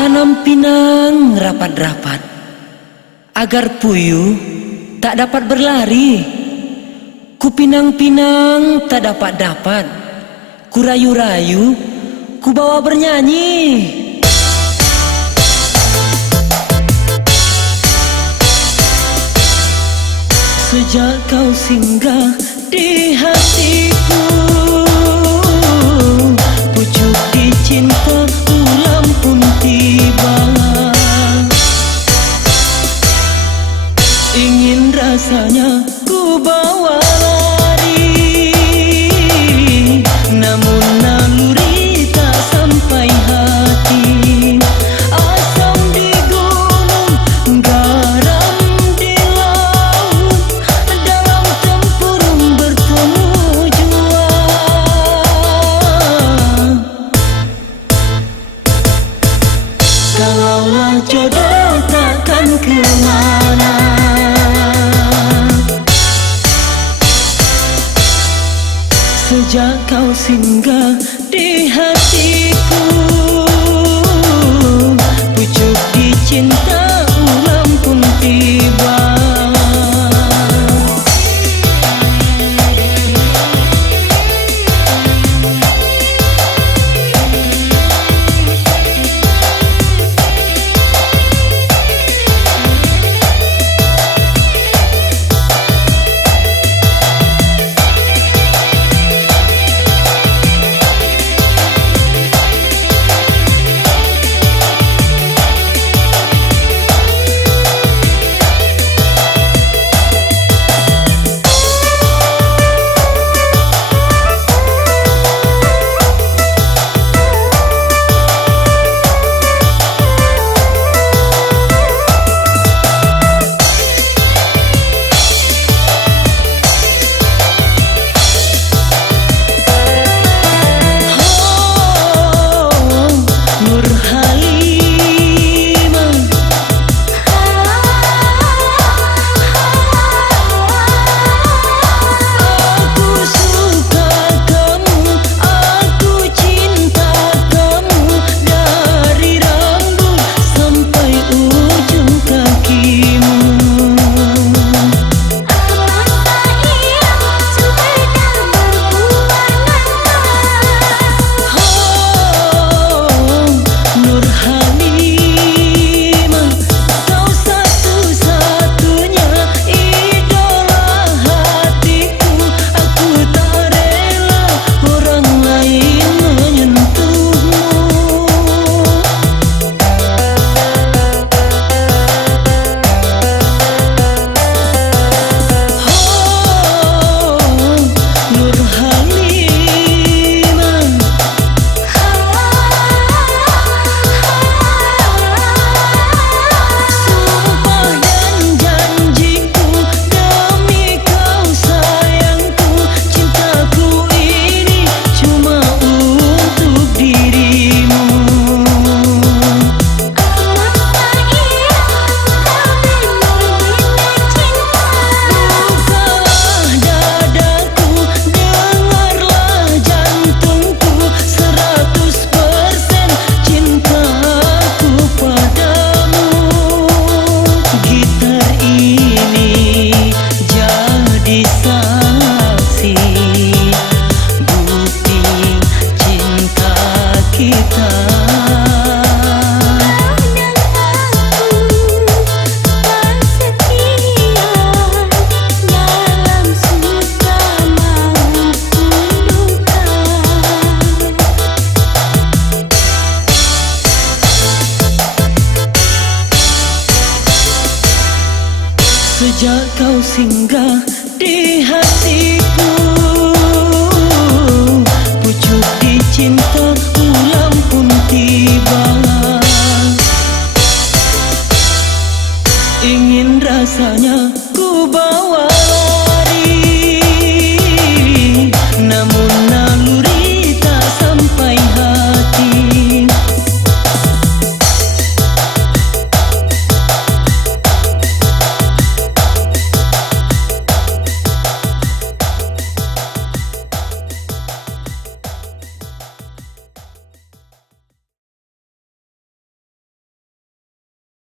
Tanam pinang rapat-rapat agar puyuh tak dapat berlari. Ku pinang-pinang tak dapat-dapat, ku rayu-rayu, ku bawa bernyanyi. Sejak kau singgah di hatiku, pucuk di cinta ulam pun tiba. Ingin rasanya ku bawa lari, namun naluri tak sampai hati. Asam di gunung, garam di laut, dalam tempurung bertemu jua. Kalaulah jodoh takkan kemana, sejak kau singgah di hatiku, pucuk di cinta ulam pun tiba. Sejak kau singgah di